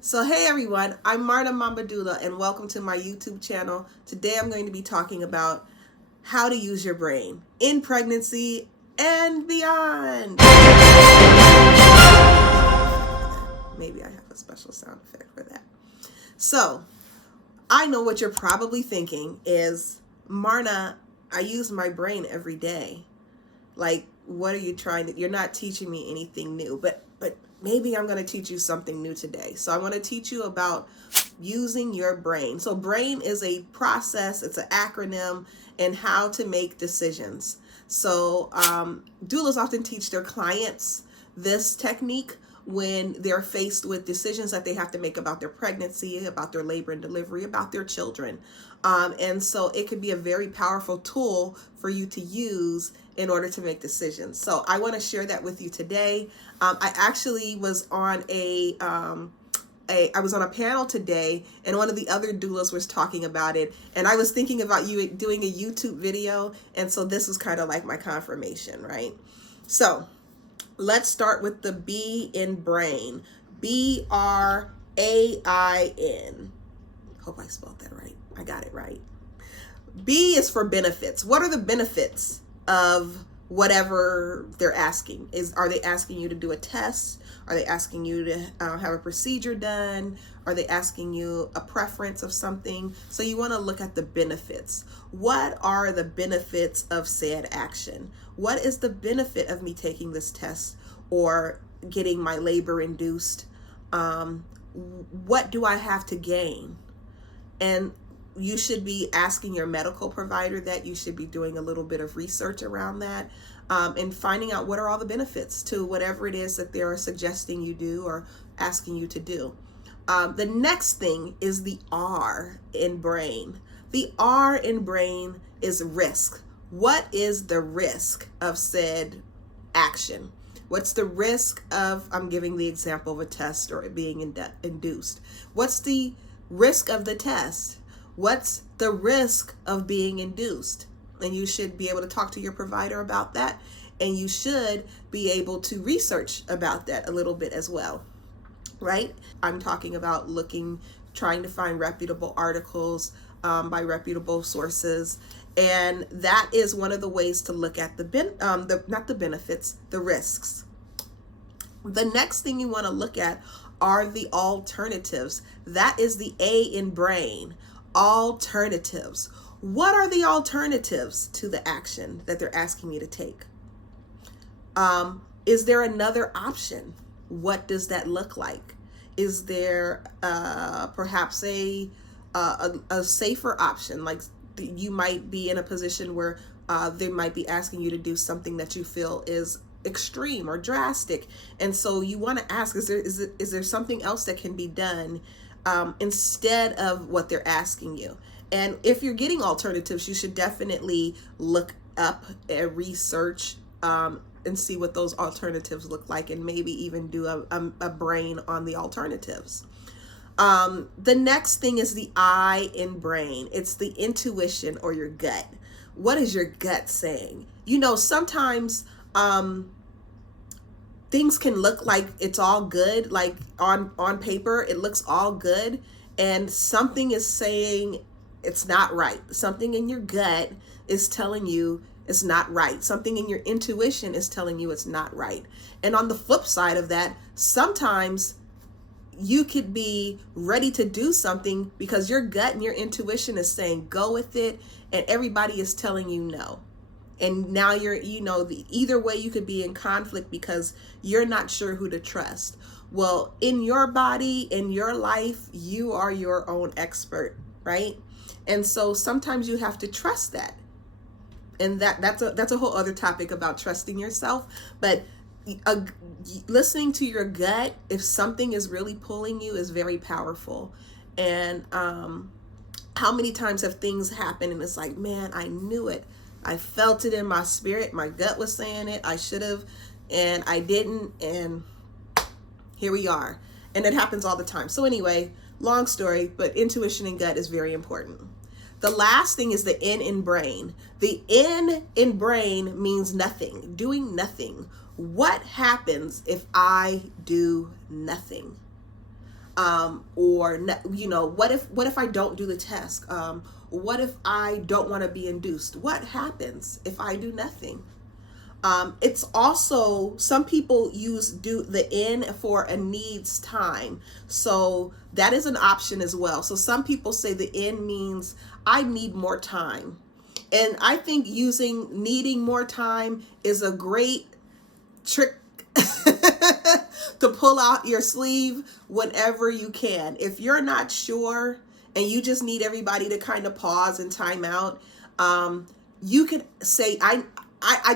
So hey everyone, I'm Marta Mamba Doula and welcome to my YouTube channel. Today I'm going to be talking about how to use your brain in pregnancy and beyond. Maybe I have a special sound effect for that. So I know what you're probably thinking is, Marta, I use my brain every day. Like, what are you trying to, you're not teaching me anything new, but maybe I'm going to teach you something new today. So I want to teach you about using your brain. So brain is a process, it's an acronym, and how to make decisions. So doulas often teach their clients this technique when they're faced with decisions that they have to make about their pregnancy, about their labor and delivery, about their children. And so it could be a very powerful tool for you to use in order to make decisions. So I want to share that with you today. I actually was on I was on a panel today, and one of the other doulas was talking about it, and I was thinking about you doing a YouTube video, and so this was kind of like my confirmation, right? So let's start with the B in brain. BRAIN. Hope I spelled that right. I got it right. B is for benefits. What are the benefits of whatever they're asking? Are they asking you to do a test? Are they asking you to have a procedure done? Are they asking you a preference of something? So you want to look at the benefits. What are the benefits of said action? What is the benefit of me taking this test or getting my labor induced? What do I have to gain? And you should be asking your medical provider that. You should be doing a little bit of research around that and finding out what are all the benefits to whatever it is that they're suggesting you do or asking you to do. The next thing is the R in brain. The R in brain is risk. What is the risk of said action? What's the risk of, I'm giving the example of a test or it being induced. What's the risk of the test? What's the risk of being induced? And you should be able to talk to your provider about that. And you should be able to research about that a little bit as well, right? I'm talking about trying to find reputable articles by reputable sources. And that is one of the ways to look at not the benefits, the risks. The next thing you want to look at are the alternatives. That is the A in brain. Alternatives. What are the alternatives to the action that they're asking me to take? Is there another option? What does that look like? Is there perhaps a safer option? Like you might be in a position where they might be asking you to do something that you feel is extreme or drastic, and so you want to ask: is there something else that can be done instead of what they're asking you? And if you're getting alternatives, you should definitely look up and research and see what those alternatives look like, and maybe even do a brain on the alternatives. The next thing is the I in brain. It's the intuition or your gut. What is your gut saying? You know, sometimes things can look like it's all good, like on paper it looks all good, and something is saying it's not right. Something in your gut is telling you it's not right. Something in your intuition is telling you it's not right. And on the flip side of that, sometimes you could be ready to do something because your gut and your intuition is saying go with it, and everybody is telling you no. And now either way you could be in conflict because you're not sure who to trust. Well, in your body, in your life, you are your own expert, right? And so sometimes you have to trust that. And that's a whole other topic about trusting yourself. But listening to your gut, if something is really pulling you, is very powerful. And how many times have things happened and it's like, man, I knew it. I felt it in my spirit. My gut was saying it. I should have, and I didn't. And here we are. And it happens all the time. So anyway, long story, but intuition and gut is very important. The last thing is the N in brain. The N in brain means nothing, doing nothing. What happens if I do nothing? Or, you know, what if I don't do the test? What if I don't want to be induced? What happens if I do nothing? It's also, some people do the N for a needs time. So that is an option as well. So some people say the N means I need more time. And I think needing more time is a great trick to pull out your sleeve whenever you can. If you're not sure and you just need everybody to kind of pause and time out, you could say, I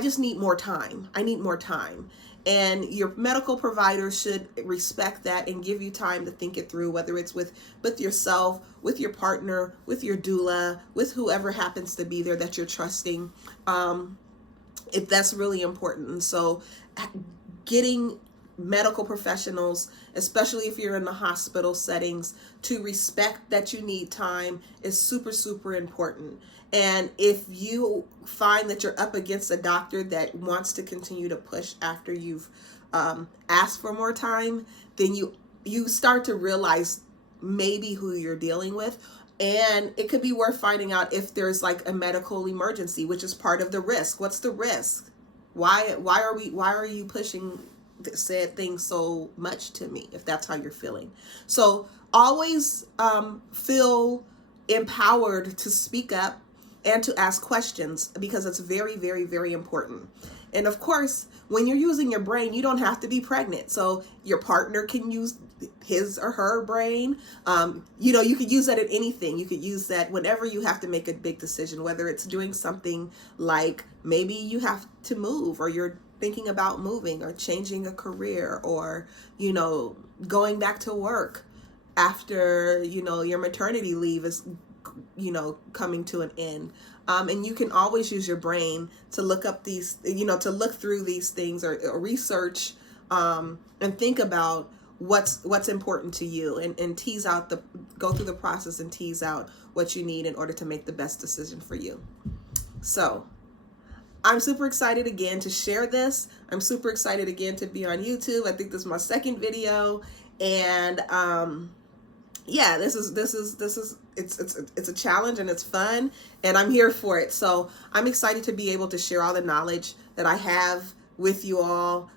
just need more time. I need more time. And your medical provider should respect that and give you time to think it through, whether it's with yourself, with your partner, with your doula, with whoever happens to be there that you're trusting. If that's really important. And so getting medical professionals, especially if you're in the hospital settings, to respect that you need time is super, super important. And if you find that you're up against a doctor that wants to continue to push after you've asked for more time, then you start to realize maybe who you're dealing with. And it could be worth finding out if there's like a medical emergency, which is part of the risk. What's the risk? Why are you pushing said things so much to me, if that's how you're feeling? So always feel empowered to speak up and to ask questions, because it's very, very, very important. And of course, when you're using your brain, you don't have to be pregnant. So your partner can use his or her brain. You know, you could use that in anything. You could use that whenever you have to make a big decision, whether it's doing something like maybe you have to move, or you're thinking about moving, or changing a career, or, you know, going back to work after, you know, your maternity leave is, you know, coming to an end. And you can always use your brain to look up these, you know, to look through these things, or research, and think about what's important to you, and tease out go through the process and tease out what you need in order to make the best decision for you. So I'm super excited again to share this. I'm super excited again to be on YouTube. I think this is my second video, and yeah, this is it's a challenge, and it's fun, and I'm here for it. So I'm excited to be able to share all the knowledge that I have with you all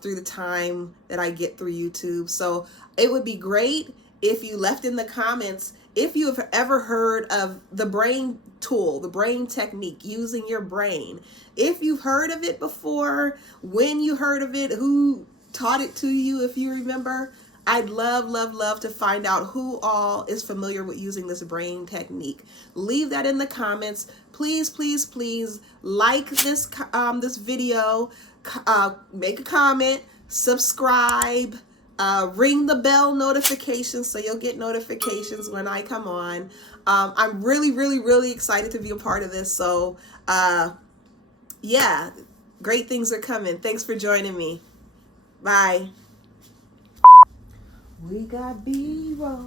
through the time that I get through YouTube. So it would be great if you left in the comments if you have ever heard of the brain tool, the brain technique, using your brain. If you've heard of it before, when you heard of it, who taught it to you, if you remember. I'd love, love, love to find out who all is familiar with using this brain technique. Leave that in the comments. Please, please, please like this video, make a comment, subscribe, ring the bell notification so you'll get notifications when I come on. I'm really, really, really excited to be a part of this. So yeah, great things are coming. Thanks for joining me. Bye. We got B-rolls,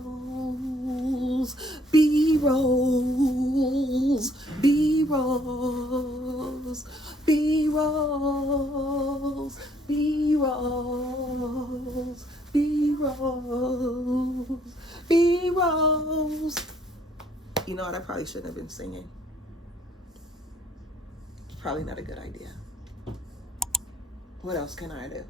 B-rolls, B-rolls, B-rolls, B-rolls, B-rolls, B-rolls. You know what? I probably shouldn't have been singing. It's probably not a good idea. What else can I do?